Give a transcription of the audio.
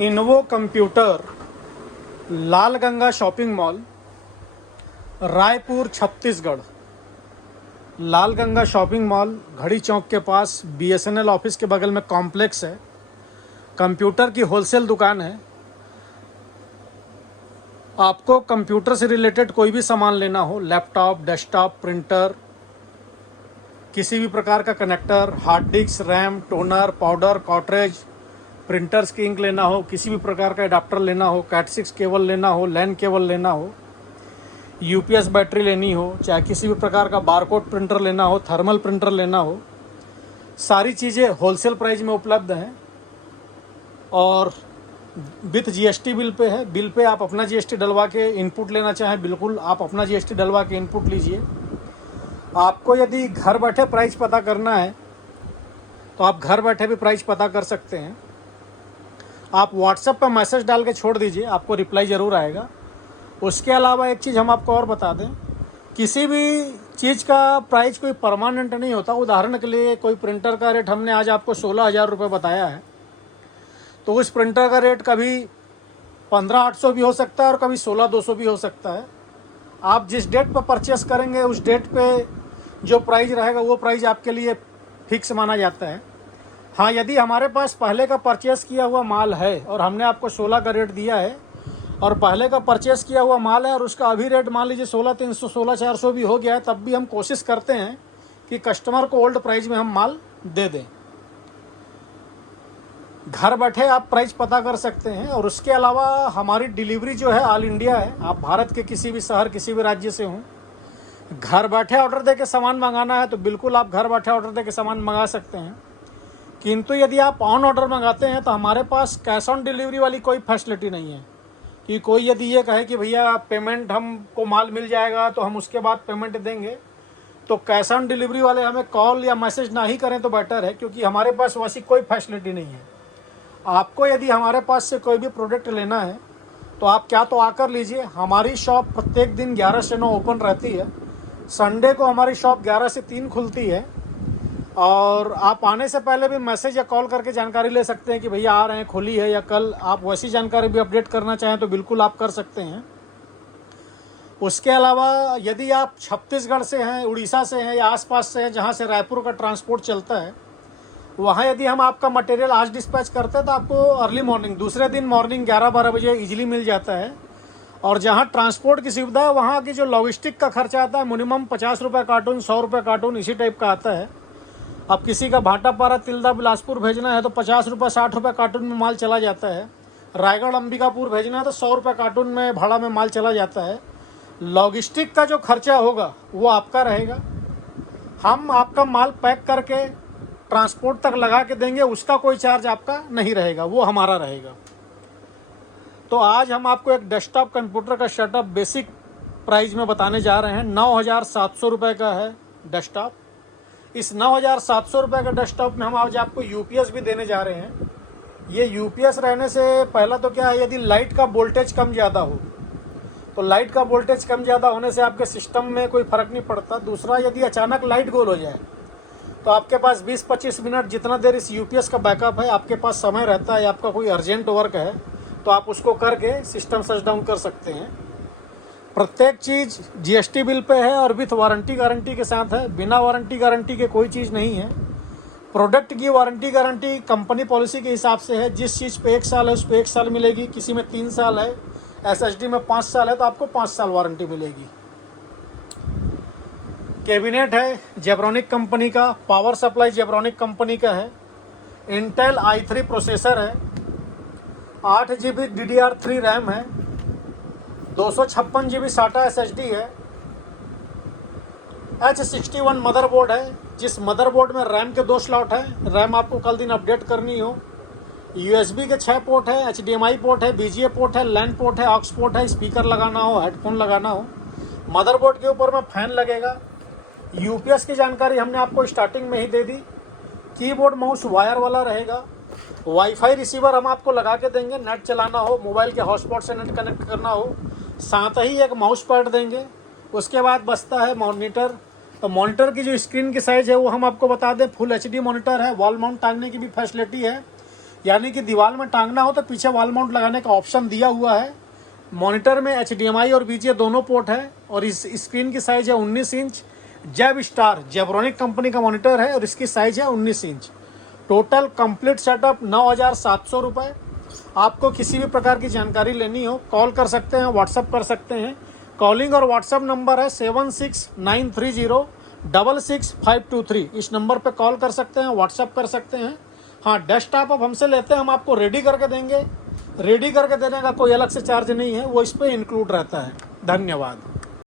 इन्वो computer, लाल Ganga shopping mall, Raipur Chhattisgarh. लाल Ganga shopping mall घड़ी चौक के पास BSNL office के बगल में कॉम्प्लेक्स है। कंप्यूटर की होलसेल दुकान है। आपको कंप्यूटर से रिलेटेड कोई भी सामान लेना हो, लैपटॉप, डेस्कटॉप, प्रिंटर, किसी भी प्रकार का connector, hard disk, RAM, toner, powder, cartridge, printers की इंक लेना हो, किसी भी प्रकार का एडाप्टर लेना हो, कैट6 केबल लेना हो, लैन केबल लेना हो, UPS बैटरी लेनी हो, चाहे किसी भी प्रकार का बारकोड प्रिंटर लेना हो, थर्मल प्रिंटर लेना हो, सारी चीज़ें होलसेल प्राइस में उपलब्ध हैं और विथ GST बिल पे है। बिल पे आप अपना GST डलवा के इनपुट लेना चाहें, बिल्कुल आप अपना GST डलवा के इनपुट लीजिए। आपको यदि घर बैठे प्राइस पता करना है तो आप घर बैठे भी प्राइस पता कर सकते हैं। आप व्हाट्सएप पर मैसेज डाल के छोड़ दीजिए, आपको रिप्लाई ज़रूर आएगा। उसके अलावा एक चीज़ हम आपको और बता दें, किसी भी चीज़ का प्राइस कोई परमानेंट नहीं होता। उदाहरण के लिए कोई प्रिंटर का रेट हमने आज आपको 16,000 रुपये बताया है, तो उस प्रिंटर का रेट कभी 15,800 भी हो सकता है और कभी 16,200 भी हो सकता है। आप जिस डेट पर परचेस करेंगे उस डेट पे जो प्राइस रहेगा वो प्राइस आपके लिए फिक्स माना जाता है। हाँ, यदि हमारे पास पहले का परचेस किया हुआ माल है और हमने आपको 16 का रेट दिया है और पहले का परचेस किया हुआ माल है और उसका अभी रेट मान लीजिए 16,300, 16,400 भी हो गया है, तब भी हम कोशिश करते हैं कि कस्टमर को ओल्ड प्राइस में हम माल दे दें। घर बैठे आप प्राइस पता कर सकते हैं और उसके अलावा हमारी डिलीवरी जो है ऑल इंडिया है। आप भारत के किसी भी शहर, किसी भी राज्य से हों, घर बैठे ऑर्डर दे के सामान मंगाना है तो बिल्कुल आप घर बैठे ऑर्डर दे के सामान मंगा सकते हैं। किंतु यदि आप ऑन ऑर्डर मंगाते हैं तो हमारे पास कैश ऑन डिलीवरी वाली कोई फैसिलिटी नहीं है कि कोई यदि ये कहे कि भैया पेमेंट हमको माल मिल जाएगा तो हम उसके बाद पेमेंट देंगे, तो कैश ऑन डिलीवरी वाले हमें कॉल या मैसेज ना ही करें तो बेटर है, क्योंकि हमारे पास वैसी कोई फैसिलिटी नहीं है। आपको यदि हमारे पास से कोई भी प्रोडक्ट लेना है तो आप क्या तो आकर लीजिए। हमारी शॉप प्रत्येक दिन 11 से 9 ओपन रहती है। संडे को हमारी शॉप 11 से 3 खुलती है और आप आने से पहले भी मैसेज या कॉल करके जानकारी ले सकते हैं कि भैया आ रहे हैं, खुली है या कल। आप वैसी जानकारी भी अपडेट करना चाहें तो बिल्कुल आप कर सकते हैं। उसके अलावा यदि आप छत्तीसगढ़ से हैं, उड़ीसा से हैं या आसपास से हैं जहां से रायपुर का ट्रांसपोर्ट चलता है, वहाँ यदि हम आपका मटेरियल आज डिस्पैच करते हैं तो आपको अर्ली मॉर्निंग, दूसरे दिन मॉर्निंग 11-12 बजे इजीली मिल जाता है। और जहाँ ट्रांसपोर्ट की सुविधा है वहाँ की जो लॉजिस्टिक का खर्चा आता है मिनिमम 50 रुपये कार्टून, 100 रुपये कार्टून, इसी टाइप का आता है। अब किसी का भाटापारा, तिल्दा, बिलासपुर भेजना है तो 50 रुपये, 60 रुपये कार्टून में माल चला जाता है। रायगढ़, अंबिकापुर भेजना है तो 100 रुपये कार्टून में भाड़ा में माल चला जाता है। लॉजिस्टिक का जो खर्चा होगा वो आपका रहेगा। हम आपका माल पैक करके ट्रांसपोर्ट तक लगा के देंगे, उसका कोई चार्ज आपका नहीं रहेगा, वो हमारा रहेगा। तो आज हम आपको एक डेस्कटॉप कंप्यूटर का सेटअप बेसिक प्राइस में बताने जा रहे हैं। 9,700 रुपये का है डेस्कटॉप। इस 9,700 रुपये का डेस्कटॉप में हम आज आपको UPS भी देने जा रहे हैं। ये UPS रहने से पहला तो क्या है, यदि लाइट का वोल्टेज कम ज़्यादा हो तो लाइट का वोल्टेज कम ज़्यादा होने से आपके सिस्टम में कोई फ़र्क नहीं पड़ता। दूसरा, यदि अचानक लाइट गोल हो जाए तो आपके पास 20-25 मिनट जितना देर इस UPS का बैकअप है आपके पास समय रहता है। आपका कोई अर्जेंट वर्क है तो आप उसको करके सिस्टम शट डाउन कर सकते हैं। प्रत्येक चीज़ GST बिल पे है और विथ वारंटी गारंटी के साथ है। बिना वारंटी गारंटी के कोई चीज़ नहीं है। प्रोडक्ट की वारंटी गारंटी कंपनी पॉलिसी के हिसाब से है। जिस चीज़ पे 1 साल है उस पर 1 साल मिलेगी, किसी में 3 साल है, SSD में 5 साल है तो आपको 5 साल वारंटी मिलेगी। कैबिनेट है जेब्रॉनिक कंपनी का, पावर सप्लाई जेब्रॉनिक कंपनी का है। इंटेल i3 प्रोसेसर है, 8 GB DDR3 रैम है, 256 GB SATA SSD है, H61 मदरबोर्ड है। जिस मदरबोर्ड में रैम के 2 स्लॉट है, रैम आपको कल दिन अपडेट करनी हो। USB के 6 पोर्ट है, HDMI पोर्ट है, BGA पोर्ट है, LAN पोर्ट है, ऑक्स पोर्ट है, स्पीकर लगाना हो, हेडफोन लगाना हो। मदरबोर्ड के ऊपर में फैन लगेगा। UPS की जानकारी हमने आपको स्टार्टिंग में ही दे दी। कीबोर्ड माउस वायर वाला रहेगा। वाईफाई रिसीवर हम आपको लगा के देंगे, नेट चलाना हो, मोबाइल के हॉटस्पॉट से नेट कनेक्ट करना हो। साथ ही एक माउस पैड देंगे। उसके बाद बचता है मॉनिटर। तो मॉनिटर की जो स्क्रीन की साइज़ है वो हम आपको बता दें, फुल HD मॉनिटर है। वॉल माउंट टांगने की भी फैसिलिटी है। यानी कि दीवार में टांगना हो तो पीछे वॉल माउंट लगाने का ऑप्शन दिया हुआ है। मॉनिटर में HDMI और VGA दोनों पोर्ट है और इस स्क्रीन की साइज़ है 19 इंच। जेब स्टार जेब्रोनिक कंपनी का मॉनिटर है और इसकी साइज़ है 19 इंच। टोटल कंप्लीट सेटअप 9,700 रुपये। आपको किसी भी प्रकार की जानकारी लेनी हो कॉल कर सकते हैं, व्हाट्सअप कर सकते हैं। कॉलिंग और व्हाट्सअप नंबर है 7693066523। इस नंबर पे कॉल कर सकते हैं, व्हाट्सअप कर सकते हैं। हाँ, डेस्कटॉप अब हमसे लेते हैं, हम आपको रेडी करके देंगे। रेडी करके देने का कोई अलग से चार्ज नहीं है, वो इस पर इंक्लूड रहता है। धन्यवाद।